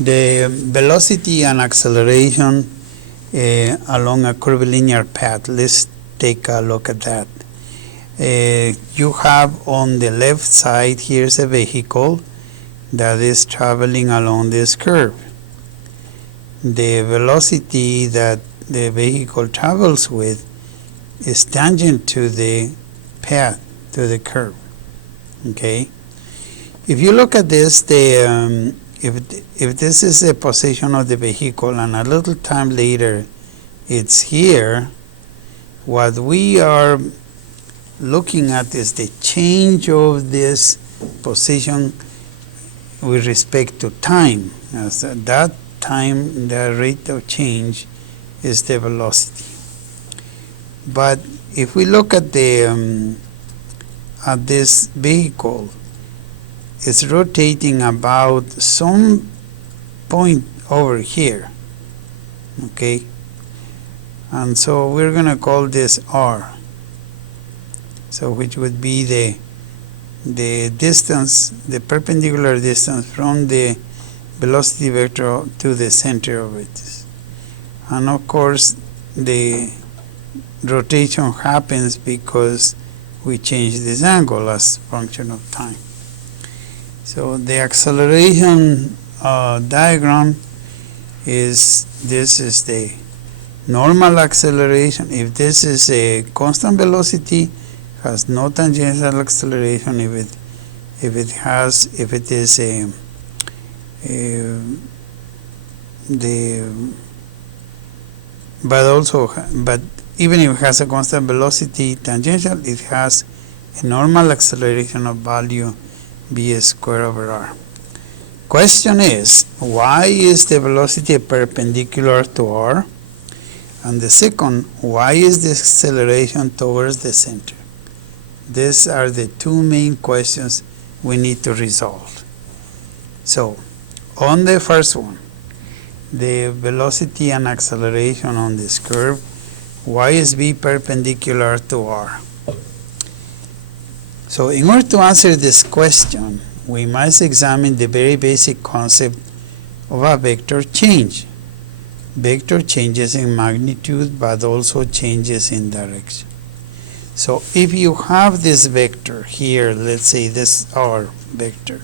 The velocity and acceleration along a curvilinear path. Let's take a look at that. You have on the left side, here's a vehicle that is traveling along this curve. The velocity that the vehicle travels with is tangent to the path, to the curve. Okay. If you look at this, if this is the position of the vehicle and a little time later it's here, what we are looking at is the change of this position with respect to time. As that time, the rate of change is the velocity. But if we look at the at this vehicle, it's rotating about some point over here, okay? And so we're going to call this R. So which would be the distance, the perpendicular distance from the velocity vector to the center of it. And of course, the rotation happens because we change this angle as function of time. So the acceleration diagram is, this is the normal acceleration. If this is a constant velocity, has no tangential acceleration. If it is but even if it has a constant velocity tangential, it has a normal acceleration of value v squared over r. Question is, why is the velocity perpendicular to r? And the second, why is the acceleration towards the center? These are the two main questions we need to resolve. So, on the first one, the velocity and acceleration on this curve, why is v perpendicular to r? So in order to answer this question, we must examine the very basic concept of a vector change. Vector changes in magnitude but also changes in direction. So if you have this vector here, let's say this r vector,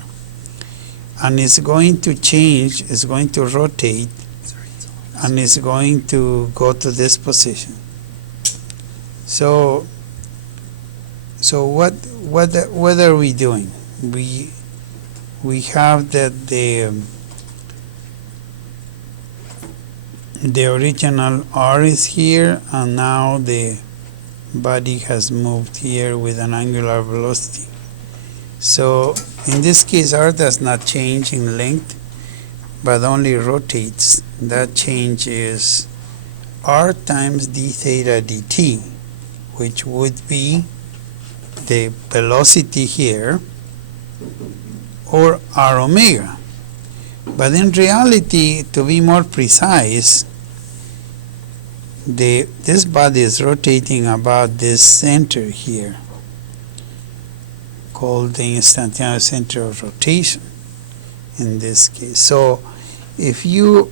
and it's going to change, it's going to rotate, and it's going to go to this position. So what are we doing? We have that the original r is here, and now the body has moved here with an angular velocity. So in this case, r does not change in length, but only rotates. That change is r times d theta dt, which would be the velocity here, or r omega. But in reality, to be more precise, this body is rotating about this center here, called the instantaneous center of rotation in this case. So if you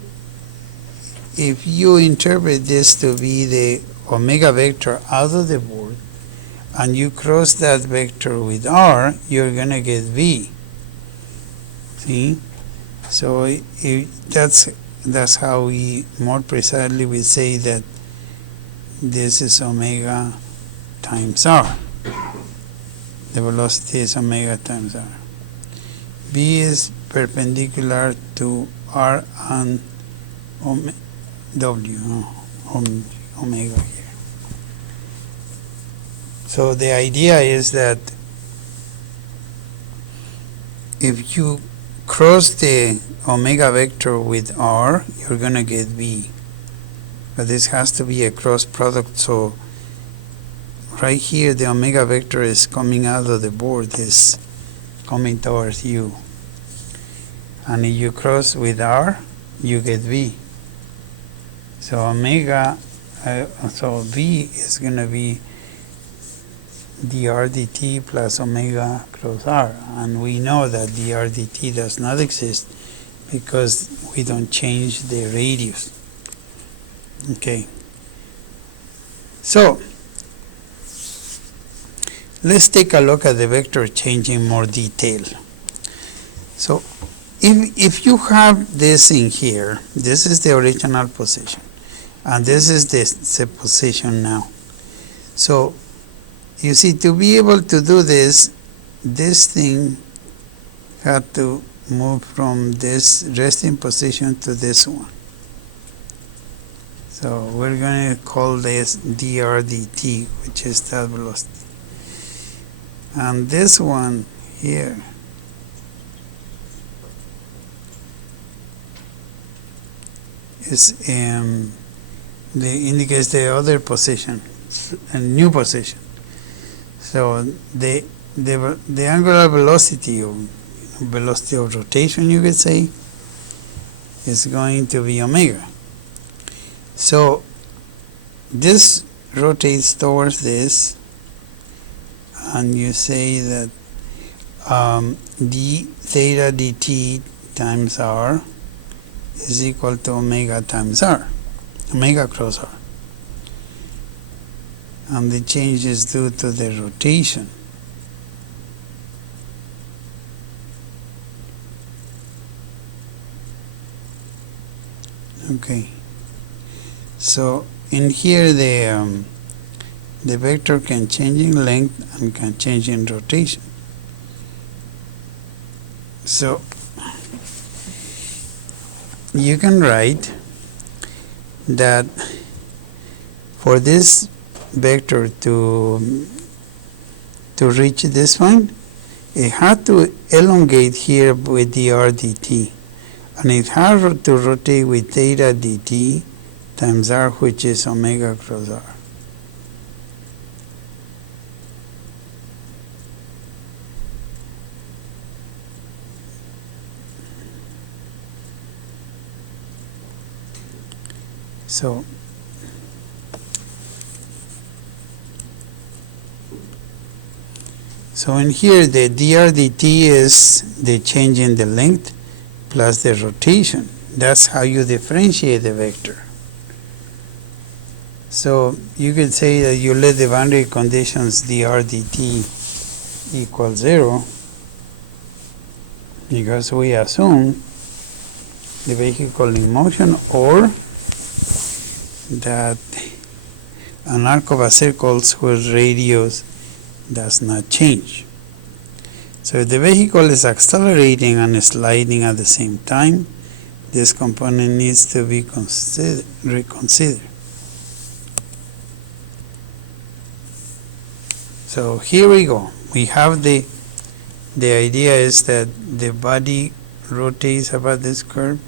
interpret this to be the omega vector out of the board, and you cross that vector with r, you're going to get v. See? So that's how we more precisely we say that this is omega times r. The velocity is omega times r. V is perpendicular to r and w, omega here. So the idea is that if you cross the omega vector with r, you're going to get v. But this has to be a cross product, so right here the omega vector is coming out of the board, is coming towards you. And if you cross with r, you get v. So omega, so v is going to be dr dt plus omega cross r, and we know that dr dt does not exist because we don't change the radius. Okay. So let's take a look at the vector change in more detail. So if you have this in here, this is the original position, and this is the position now. So you see, to be able to do this, this thing had to move from this resting position to this one. So we're going to call this dr/dt, which is that velocity. And this one here is indicates the other position, a new position. So the angular velocity, or velocity of rotation, you could say, is going to be omega. So this rotates towards this, and you say that d theta dt times r is equal to omega times r, omega cross r. And the change is due to the rotation. Okay. So in here the vector can change in length and can change in rotation. So you can write that for this vector to reach this point, it had to elongate here with dr dt, and it had to rotate with theta dt times r, which is omega cross r. So in here the dr dt is the change in the length plus the rotation. That's how you differentiate the vector. So you could say that you let the boundary conditions dr dt equal 0, because we assume the vehicle in motion, or that an arc of a circle whose radius does not change. So if the vehicle is accelerating and sliding at the same time, this component needs to be reconsidered. So here we go. We have the idea is that the body rotates about this curve.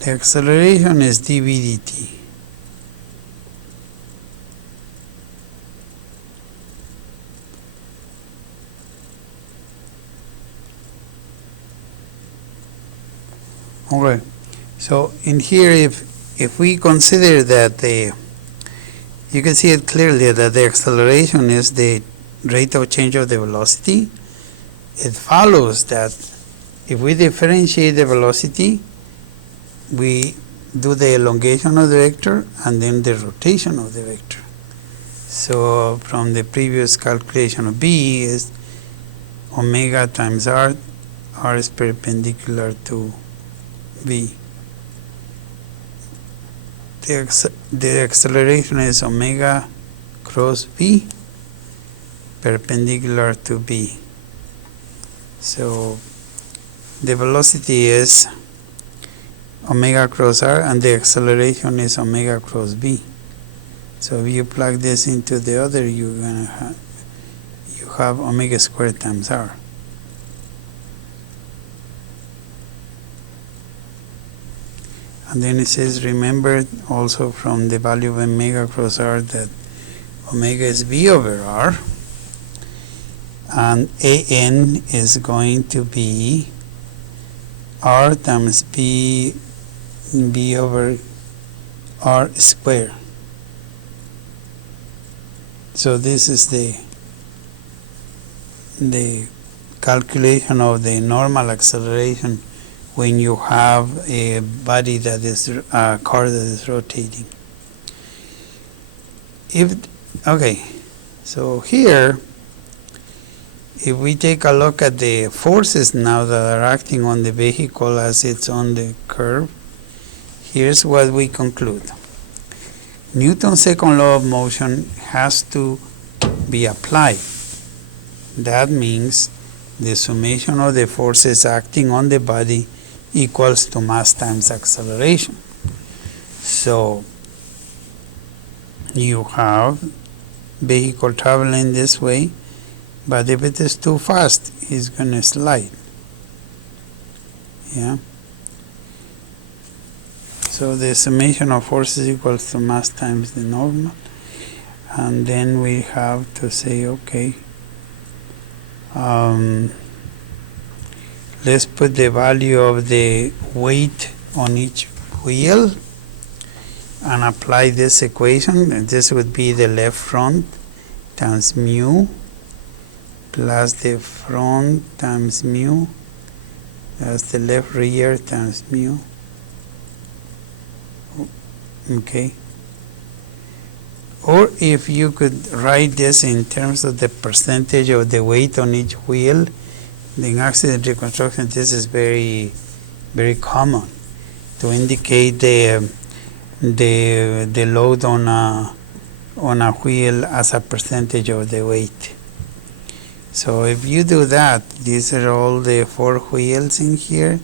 The acceleration is dv dt. Okay, so in here, if we consider that you can see it clearly that the acceleration is the rate of change of the velocity, it follows that if we differentiate the velocity, we do the elongation of the vector and then the rotation of the vector. So from the previous calculation of B is omega times r, r is perpendicular to V. The acceleration is omega cross V perpendicular to B. So the velocity is omega cross r, and the acceleration is omega cross b. So if you plug this into the other, you have omega squared times r. And then it says, remember also from the value of omega cross r that omega is b over r, and an is going to be r times b over r squared. So this is the calculation of the normal acceleration when you have a body that is a car that is rotating. Okay, so here, if we take a look at the forces now that are acting on the vehicle as it's on the curve, here's what we conclude. Newton's second law of motion has to be applied. That means the summation of the forces acting on the body equals to mass times acceleration. So you have vehicle traveling this way, but if it is too fast, it's going to slide. Yeah. So the summation of forces equals to mass times the normal. And then we have to say, okay, let's put the value of the weight on each wheel and apply this equation. And this would be the left front times mu plus the front times mu. That's the left rear times mu. Okay. Or if you could write this in terms of the percentage of the weight on each wheel, in accident reconstruction this is very, very common to indicate the load on a wheel as a percentage of the weight. So if you do that, these are all the 4 wheels in here,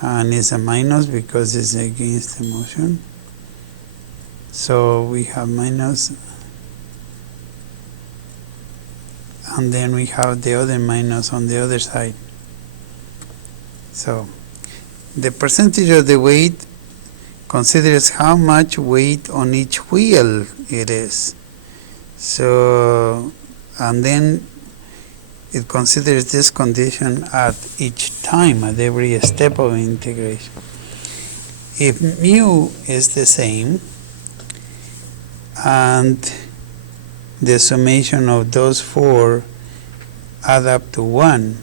and it's a minus because it's against the motion. So we have minus, and then we have the other minus on the other side. So the percentage of the weight considers how much weight on each wheel it is. So, and then it considers this condition at each time, at every step of integration. If mu is the same, and the summation of those 4 add up to 1,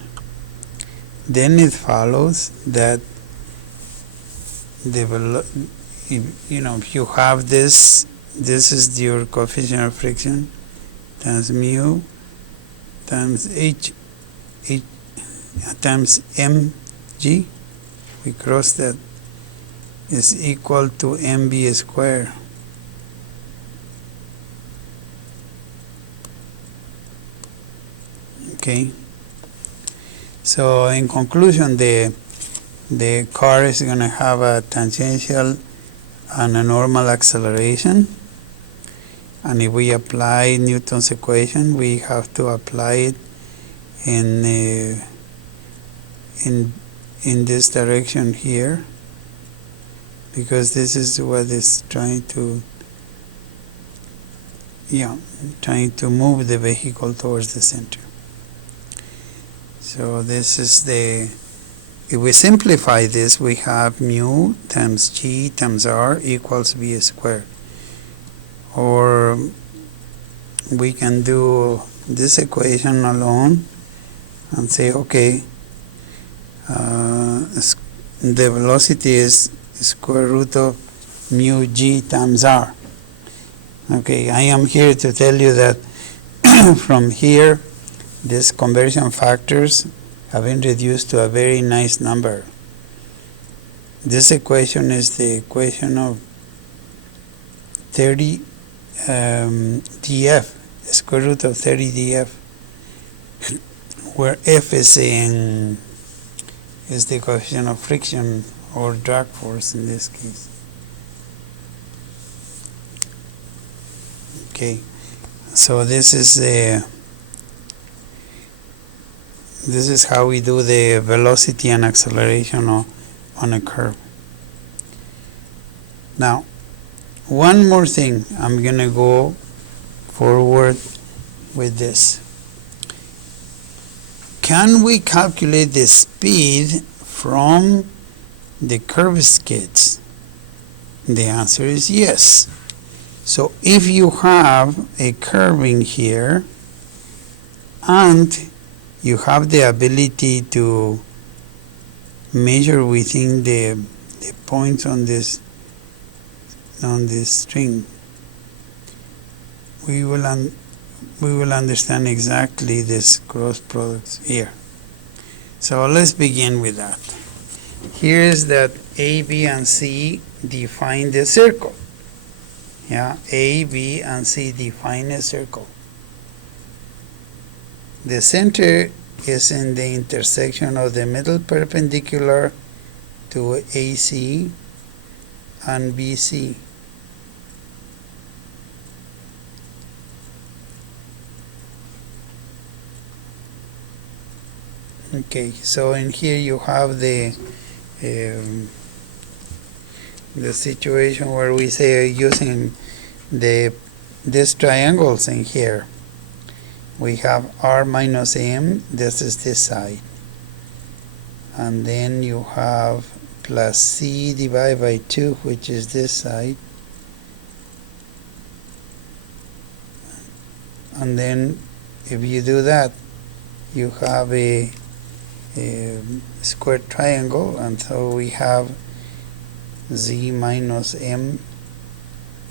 then it follows that if you have this is your coefficient of friction times mu times h times mg, we cross that, is equal to mv squared. Okay, so in conclusion, the car is going to have a tangential and a normal acceleration, and if we apply Newton's equation, we have to apply it in this direction here, because this is what is trying to move the vehicle towards the center. So this is if we simplify this, we have mu times g times r equals v squared. Or we can do this equation alone and say, okay, the velocity is square root of mu g times r. Okay, I am here to tell you that from here, these conversion factors have been reduced to a very nice number. This equation is the equation of 30 df, square root of 30 df, where f is the coefficient of friction or drag force in this case. Okay, so this is how we do the velocity and acceleration on a curve. Now, one more thing, I'm going to go forward with this. Can we calculate the speed from the curve skids? The answer is yes. So if you have a curve in here and you have the ability to measure within the points on this string, we will understand exactly this cross products here. So let's begin with that. Here is that A, B, and C define the circle. Yeah, A, B, and C define a circle. The center is in the intersection of the middle perpendicular to AC and BC. Okay, so in here you have the situation where we say using these triangles in here. We have R minus M, this is this side. And then you have plus C divided by 2, which is this side. And then if you do that, you have a square triangle, and so we have Z minus M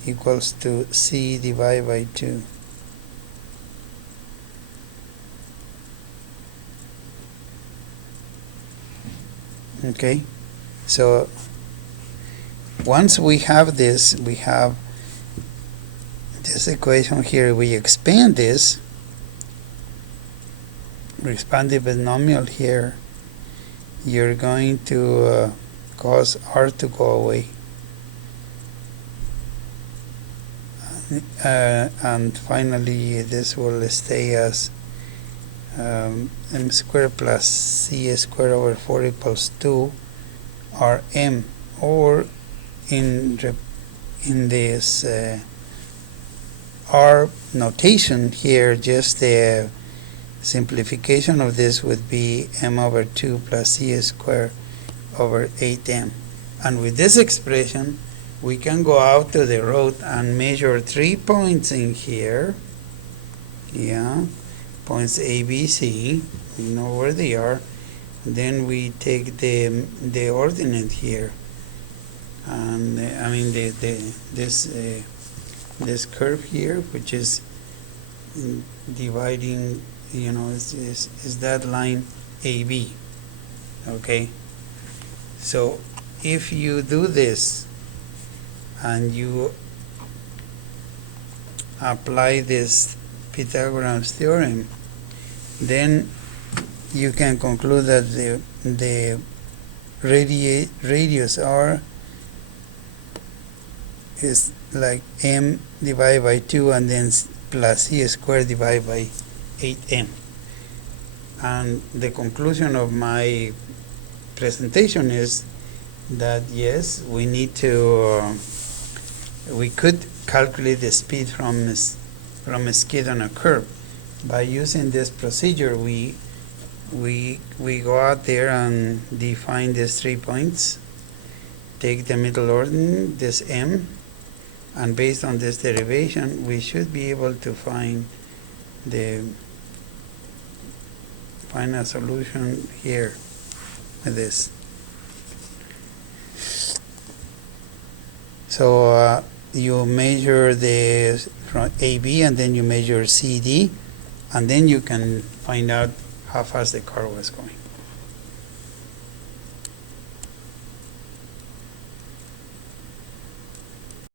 equals to C divided by 2. Okay, so once we have this, we have this equation here. We expand this, we expand the binomial here. You're going to cause R to go away. And finally, this will stay as M squared plus C squared over 4 equals 2 Rm, or in this R notation here, just the simplification of this would be M over 2 plus C squared over 8M. And with this expression, we can go out to the road and measure 3 points in here. Yeah, points A, B, C. We know where they are. Then we take the ordinate here, and I mean this curve here, which is dividing, you know, is that line AB. Okay, so if you do this and you apply this Pythagoras theorem, then you can conclude that the radius R is like M divided by 2 and then plus C squared divided by 8M. And the conclusion of my presentation is that yes, we need to we could calculate the speed from a skid on a curve. By using this procedure, we go out there and define these 3 points, take the middle ordinate, this M, and based on this derivation, we should be able to find a solution here with this. So you measure from AB, and then you measure CD, and then you can find out how fast the car was going.